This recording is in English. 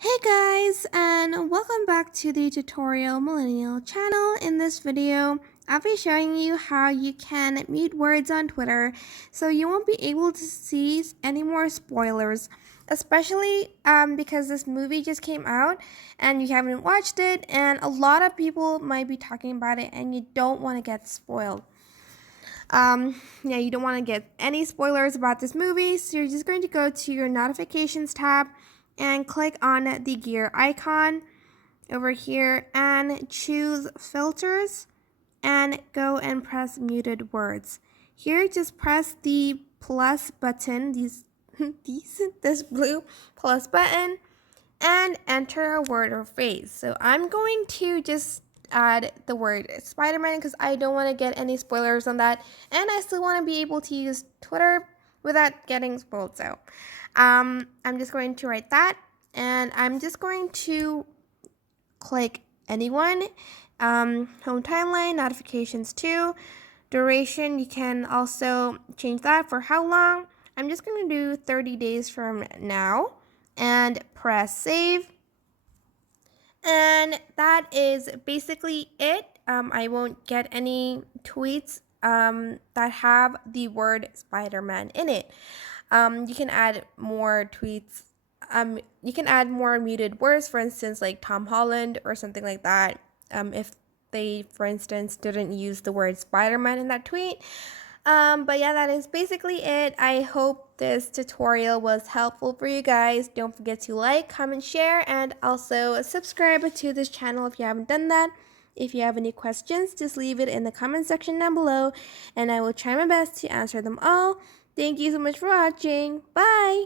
Hey guys, and welcome back to the Tutorial Millennial channel. In this video, I'll be showing you how you can mute words on Twitter so you won't be able to see any more spoilers, especially because this movie just came out and you haven't watched it, and a lot of people might be talking about it and you don't want to get spoiled. You don't want to get any spoilers about this movie, so you're just going to go to your notifications tab and click on the gear icon over here and choose filters and go and press muted words. Here, just press the plus button, this blue plus button, and enter a word or phrase. So I'm going to just add the word Spider-Man because I don't want to get any spoilers on that, and I still want to be able to use Twitter without getting spoiled. So I'm just going to write that, and I'm just going to click anyone. Home timeline, notifications too. Duration, you can also change that for how long. I'm just going to do 30 days from now and press save. And that is basically it. I won't get any tweets that have the word Spider-Man in it. You can add more tweets. You can add more muted words, for instance, like Tom Holland or something like that. If they, for instance, didn't use the word Spider-Man in that tweet. But yeah, that is basically it. I hope this tutorial was helpful for you guys. Don't forget to like, comment, share, and also subscribe to this channel if you haven't done that. If you have any questions, just leave it in the comment section down below, and I will try my best to answer them all. Thank you so much for watching. Bye!